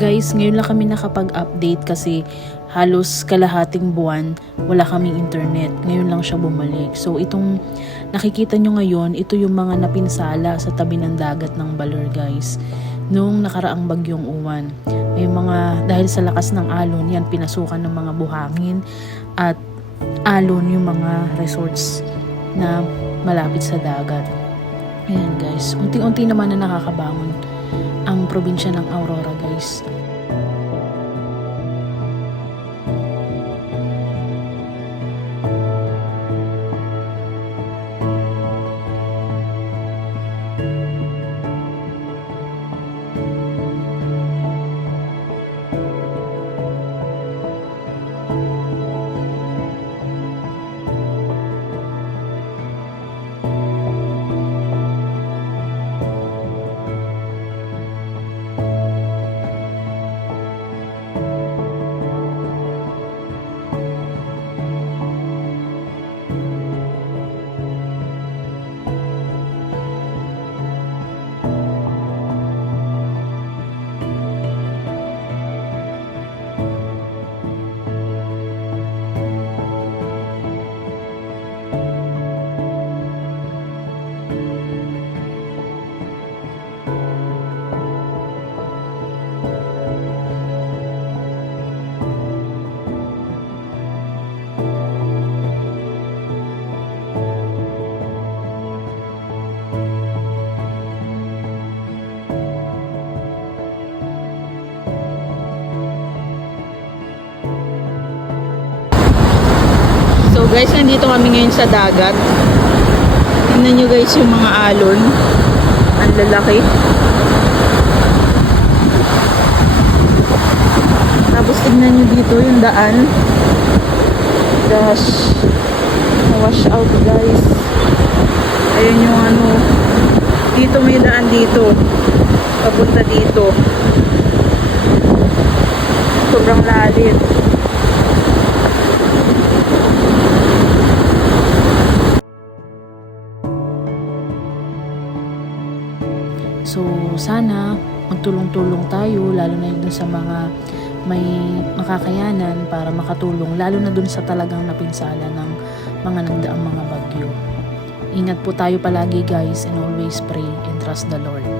Guys, ngayon lang kami nakapag-update kasi halos kalahating buwan wala kaming internet. Ngayon lang siya bumalik. So itong nakikita nyo ngayon, ito yung mga napinsala sa tabi ng dagat ng Baler, guys. Nung nakaraang bagyong uwan. May mga, dahil sa lakas ng alon, yan pinasukan ng mga buhangin at alon yung mga resorts na malapit sa dagat. Ayan guys, unti-unti naman na nakakabangon ang probinsya ng Aurora, guys. So guys, nandito kami ngayon sa dagat. Tingnan nyo guys yung mga alon. Ang lalaki. Tapos tingnan nyo dito yung daan. Gosh. Na-wash out guys. Ayun yung ano. Dito may daan dito. Papunta dito. Sobrang lalim. So, sana magtulong-tulong tayo, lalo na dun sa mga may makakayanan para makatulong, lalo na dun sa talagang napinsala ng mga nagdaang mga bagyo. Ingat po tayo palagi guys, and always pray and trust the Lord.